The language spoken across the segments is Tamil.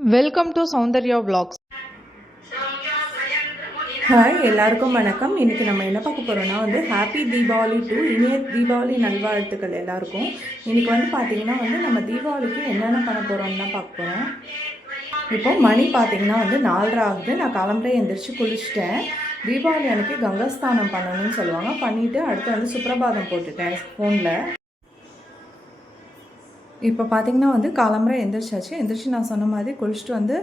Welcome to Soundarya vlogs. Hi எல்லாருக்கும் வணக்கம். இன்னைக்கு நம்ம என்ன பார்க்க போகிறோம்னா வந்து ஹாப்பி தீபாவளி டு இனிய தீபாவளி நல்வாழ்த்துக்கள் எல்லாருக்கும். இன்னைக்கு வந்து பார்த்தீங்கன்னா வந்து நம்ம தீபாவளிக்கு என்னென்ன பண்ண போகிறோம்னா தான் பார்க்க போகிறோம் இப்போ மணி பார்த்தீங்கன்னா வந்து நாலரை ஆகுது. நான் கிளம்புறே எந்திரிச்சு குளிச்சிட்டேன். தீபாவளி அன்றைக்கி கங்கஸ்தானம் பண்ணணும்னு சொல்லுவாங்க. பண்ணிவிட்டு அடுத்து வந்து சுப்ரபாதம் போட்டுட்டேன் ஃபோனில் இப்போ பார்த்திங்கன்னா வந்து காலம்பரை எந்திரிச்சாச்சு. எந்திரிச்சு நான் சொன்ன மாதிரி குளிச்சுட்டு வந்து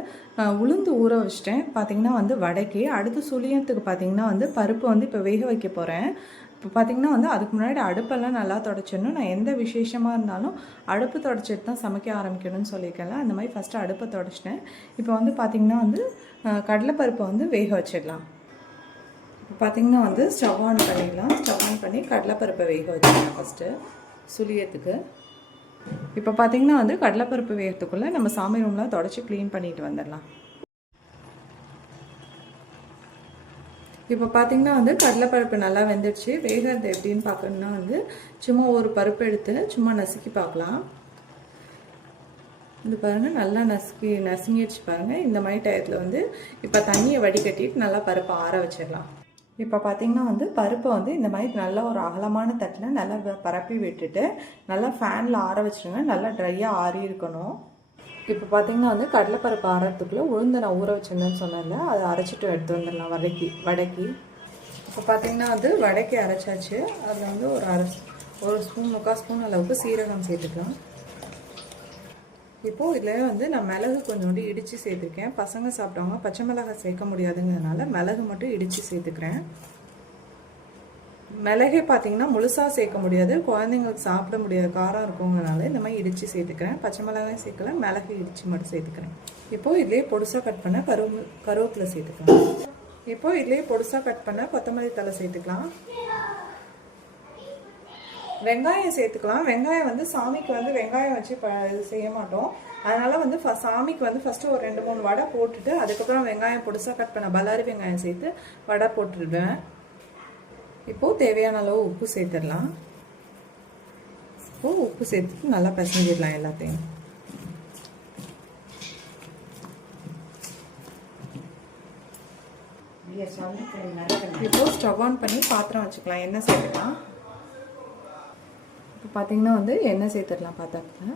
உளுந்து ஊற வச்சிட்டேன். பார்த்தீங்கன்னா வந்து வடைக்கு. அடுத்து சுழியத்துக்கு பார்த்தீங்கன்னா வந்து பருப்பு வந்து இப்போ வேக வைக்க போகிறேன் இப்போ பார்த்தீங்கன்னா வந்து அதுக்கு முன்னாடி அடுப்பெல்லாம் நல்லா தொடச்சிடணும் நான் எந்த விசேஷமாக இருந்தாலும் அடுப்பு தொடச்சிட்டு தான் சமைக்க ஆரம்பிக்கணும்னு சொல்லியிருக்கேன்ல. அந்த மாதிரி ஃபஸ்ட்டு அடுப்பை தொடச்சிட்டேன். இப்போ வந்து பார்த்திங்கன்னா வந்து கடலைப்பருப்பை வந்து வேக வச்சிடலாம். இப்போ பார்த்திங்கன்னா வந்து ஸ்டவ் ஆன் பண்ணிடலாம். ஸ்டவ் ஆன் பண்ணி கடலைப்பருப்பை வேக வச்சிடலாம் ஃபஸ்ட்டு சுழியத்துக்கு. இப்போ பார்த்தீங்கன்னா வந்து கடலைப்பருப்பு வேகிறதுக்குள்ளே நம்ம சாமி ரூம்லாம் தொடச்சி க்ளீன் பண்ணிட்டு வந்துடலாம். இப்போ பார்த்தீங்கன்னா வந்து கடலைப்பருப்பு நல்லா வெந்துடுச்சு. வேகிறது எப்படின்னு பார்க்கணுன்னா வந்து சும்மா ஒரு பருப்பு எடுத்து சும்மா நசுக்கி பார்க்கலாம் இது பாருங்கள் நல்லா நசுக்கி நசுங்கிடுச்சு பாருங்கள் இந்த மாதிரி டயத்தில் வந்து இப்போ தண்ணியை வடிகட்டிட்டு நல்லா பருப்பை ஆற வச்சிடலாம். இப்போ பார்த்தீங்கன்னா வந்து பருப்பை வந்து இந்த மாதிரி நல்லா ஒரு அகலமான தட்டில் நல்லா பரப்பி விட்டுட்டு நல்லா ஃபேனில் ஆற வச்சுருங்க. நல்லா ட்ரையாக ஆறி இருக்கணும். இப்போ பார்த்தீங்கன்னா வந்து கடலைப்பருப்பு ஆறத்துக்குள்ளே உளுந்து நான் ஊற வச்சிருந்தேன்னு சொன்னேன்ல அதை அரைச்சிட்டு எடுத்து வந்துடலாம் வடக்கி வடைக்கு இப்போ பார்த்தீங்கன்னா வந்து வடைக்கு அரைச்சாச்சு. அதில் வந்து ஒரு அரை ஒரு ஸ்பூன் முக்கால் ஸ்பூன் அளவுக்கு சீரகம் சேர்த்துக்கலாம். இப்போது இதில் வந்து நான் மிளகு கொஞ்சோண்டு இடித்து சேர்த்துருக்கேன். பசங்க சாப்பிட்டவங்க பச்சை மிளகாய் சேர்க்க முடியாதுங்கிறதுனால மிளகு மட்டும் இடித்து சேர்த்துக்கிறேன். மிளகே பார்த்தீங்கன்னா முழுசாக சேர்க்க முடியாது. குழந்தைங்களுக்கு சாப்பிட முடியாத காரம் இருக்குங்கிறனால இந்த மாதிரி இடித்து சேர்த்துக்கிறேன். பச்சை மிளகாயும் சேர்க்கல மிளகு இடித்து மட்டும் சேர்த்துக்கிறேன். இப்போது இதுலேயே பொடுசாக கட் பண்ண கருவு கருவேப்பிலை சேர்த்துக்கலாம். இப்போது இதுலேயே பொடுசாக கட் பண்ண கொத்தமல்லி தலை சேர்த்துக்கலாம். வெங்காயம் சேர்த்துக்கலாம். வெங்காயம் வந்து சாமிக்கு வந்து வெங்காயம் வச்சு ப இது செய்ய மாட்டோம். அதனால வந்து ஃப- சாமிக்கு வந்து ஃபஸ்ட்டு ஒரு ரெண்டு மூணு வடை போட்டுட்டு அதுக்கப்புறம் வெங்காயம் பொடிசாக கட் பண்ண பல்லாரி வெங்காயம் சேர்த்து வடை போட்டுடுவேன். இப்போது தேவையான அளவு உப்பு சேர்த்துடலாம். இப்போது உப்பு சேர்த்துட்டு நல்லா பிசைஞ்சிடலாம் எல்லாத்தையும். இப்போ ஸ்டவ் ஆன் பண்ணி பாத்திரம் வச்சுக்கலாம். எண்ணெய் சேர்த்துக்கலாம் இப்போ பார்த்தீங்கன்னா வந்து எண்ணெய் சேர்த்துடலாம் பார்த்தாக்க?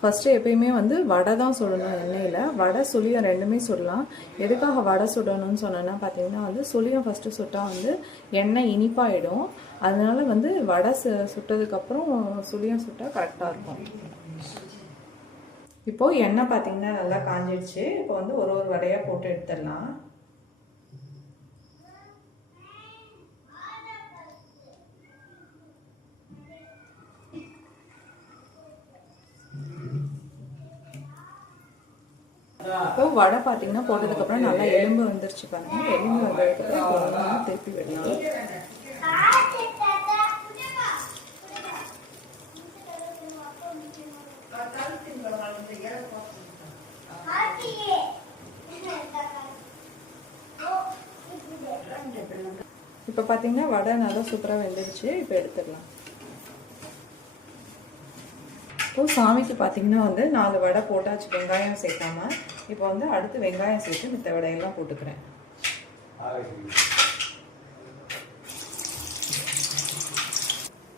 ஃபஸ்ட்டு எப்பயுமே வந்து வடை தான் சுடணும் எண்ணெயில். வடை சுளியம் ரெண்டுமே சுடலாம். எதுக்காக வடை சுடணும்னு சொன்னேன்னா பார்த்தீங்கன்னா வந்து சுளியம் ஃபஸ்ட்டு சுட்டால் வந்து எண்ணெய் இனிப்பாயிடும். அதனால வந்து வடை சு சுட்டதுக்கப்புறம் சுளியம் சுட்டால் கரெக்டாக இருக்கும். இப்போது எண்ணெய் பார்த்தீங்கன்னா நல்லா காஞ்சிடுச்சு. இப்போ வந்து ஒரு ஒரு வடையாக போட்டு எடுத்துடலாம். இப்போ வடை பார்த்தீங்கன்னா போட்டதுக்கப்புறம் நல்லா எலும்பு வந்துருச்சு பாருங்க. எலும்பு வந்ததுக்கப்புறம் திருப்பி விடலாம் இப்போ பார்த்தீங்கன்னா வடை நல்லா சூப்பராக வெந்துருச்சு. இப்போ எடுத்துடலாம். இப்போ சாமிக்கு பார்த்தீங்கன்னா வந்து நாலு வடை போட்டாச்சு வெங்காயம் சேர்க்காம. இப்போ வந்து அடுத்து வெங்காயம் சேர்த்து மித்த வடையெல்லாம் போட்டுக்கிறேன்.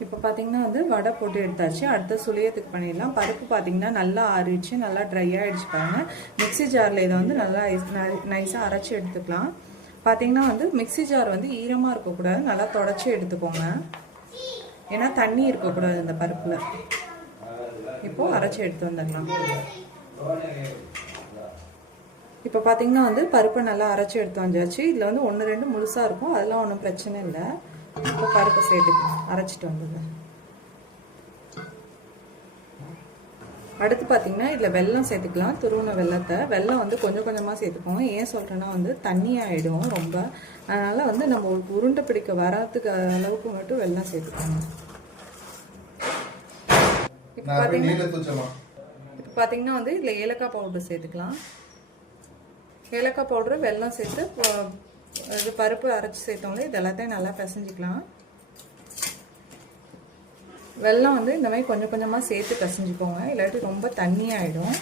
இப்போ பார்த்தீங்கன்னா வந்து வடை போட்டு எடுத்தாச்சு. அடுத்த சுழியத்துக்கு பண்ணிடலாம். பருப்பு பார்த்தீங்கன்னா நல்லா ஆறிடுச்சு நல்லா ட்ரை ஆகிடுச்சு பாருங்கள் மிக்ஸி ஜாரில் இதை வந்து நல்லா நைஸாக அரைச்சி எடுத்துக்கலாம். பார்த்தீங்கன்னா வந்து மிக்ஸி ஜார் வந்து ஈரமாக இருக்கக்கூடாது. நல்லா தொடச்சி எடுத்துக்கோங்க. ஏன்னா தண்ணி இருக்கக்கூடாது இந்த பருப்பில். இப்போது அரைச்சி எடுத்து வந்துடலாம். இப்போ பார்த்தீங்கன்னா வந்து பருப்பை நல்லா அரைச்சி எடுத்து வந்தாச்சு இதில் வந்து ஒன்று ரெண்டு முழுசாக இருக்கும். அதெல்லாம் ஒன்றும் பிரச்சனை இல்லை. இப்போ பருப்பை சேர்த்து அரைச்சிட்டு வந்துடுங்க. அடுத்து பார்த்தீங்கன்னா இதில் வெல்லம் சேர்த்துக்கலாம். துருவின வெல்லத்தை. வெல்லம் வந்து கொஞ்சம் கொஞ்சமாக சேர்த்துக்கோங்க. ஏன் சொல்கிறேன்னா வந்து தண்ணி ஆகிடும் ரொம்ப. அதனால் வந்து நம்ம உருண்டை பிடிக்க வராதுக்கு அளவுக்கு மட்டும் வெல்லம் சேர்த்துக்கோங்க. இப்போ பார்த்தீங்கன்னா இப்போ பார்த்தீங்கன்னா வந்து இதில் ஏலக்காய் பவுடர் சேர்த்துக்கலாம். ஏலக்காய் பவுடரு வெல்லம் சேர்த்து இது பருப்பு அரைச்சி சேர்த்தோம்ல இது எல்லாத்தையும் நல்லா பிசைஞ்சிக்கலாம். வெல்லம் வந்து இந்த மாதிரி கொஞ்சம் கொஞ்சமாக சேர்த்து பிசைஞ்சுக்கோங்க. இல்லாட்டி ரொம்ப தண்ணியாயிடும்.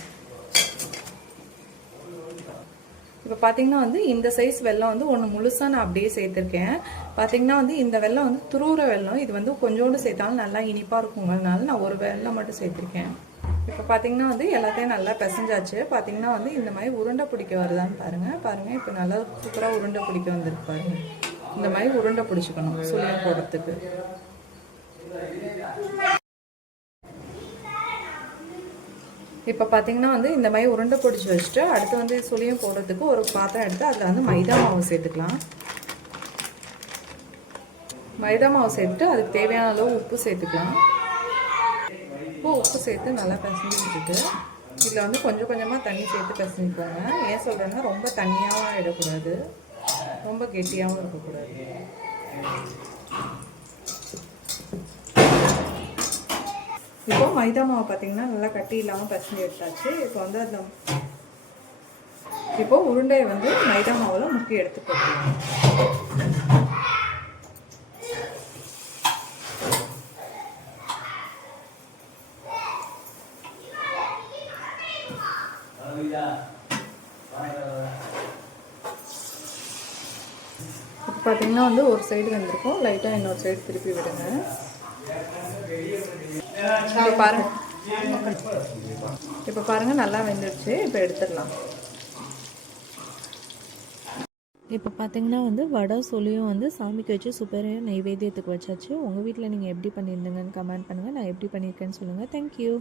இப்போ பார்த்தீங்கன்னா வந்து இந்த சைஸ் வெள்ளம் வந்து ஒன்று முழுசாக நான் அப்படியே சேர்த்துருக்கேன். பார்த்தீங்கன்னா வந்து இந்த வெள்ளம் வந்து துருவுற வெல்லம். இது வந்து கொஞ்சோண்டு சேர்த்தாலும் நல்லா இனிப்பாக இருக்குங்கிறதுனால நான் ஒரு வெள்ளம் மட்டும் சேர்த்துருக்கேன். இப்போ பார்த்தீங்கன்னா வந்து எல்லாத்தையும் நல்லா பிசைஞ்சாச்சு. பார்த்தீங்கன்னா வந்து இந்த மாதிரி உருண்டை பிடிக்க வருதான்னு பாருங்கள் பாருங்கள் இப்போ நல்லா சூப்பராக உருண்டை பிடிக்க வந்துருக்கு பாருங்கள் இந்த மாதிரி உருண்டை பிடிச்சிக்கணும். சுழியம் போடுறதுக்கு. இப்போ பார்த்தீங்கன்னா வந்து இந்த மாதிரி உருண்டை பிடிச்சி வச்சுட்டு அடுத்து வந்து சுழியம் போடுறதுக்கு ஒரு பாத்திரம் எடுத்து அதில் வந்து மைதா மாவு சேர்த்துக்கலாம். மைதா மாவு சேர்த்துட்டு அதுக்கு தேவையான அளவு உப்பு சேர்த்துக்கலாம். உப்பு உப்பு சேர்த்து நல்லா பிசைஞ்சு விட்டுட்டு இதில் வந்து கொஞ்சம் கொஞ்சமாக தண்ணி சேர்த்து பிசைஞ்சுக்கோங்க. ஏன் சொல்கிறேன்னா ரொம்ப தண்ணியாகவும் இடக்கூடாது ரொம்ப கெட்டியாகவும் இருக்கக்கூடாது. இப்போ மைதா மாவு பார்த்தீங்கன்னா நல்லா கட்டி இல்லாமல் பசங்க எடுத்தாச்சு. இப்போ வந்து அந்த இப்போ உருண்டையை வந்து மைதா மாவில் முக்கி எடுத்து போட்டுக்கலாம் இப்போ பார்த்தீங்கன்னா வந்து ஒரு சைடு வந்திருக்கும். லைட்டாக இன்னொரு சைடு திருப்பி விடுங்க. இப்போ பாருங்க. இப்போ பாருங்க நல்லா வெந்துடுச்சு இப்போ எடுத்துடலாம். இப்போ பார்த்தீங்கன்னா வந்து வடை சொல்லியும் வந்து சாமிக்கு வச்சு சூப்பராக நைவேத்தியத்துக்கு வச்சாச்சு. உங்கள் வீட்டில் நீங்கள் எப்படி பண்ணியிருந்தீங்கன்னு கமெண்ட் பண்ணுங்கள் நான் எப்படி பண்ணியிருக்கேன்னு சொல்லுங்கள் தேங்க்யூ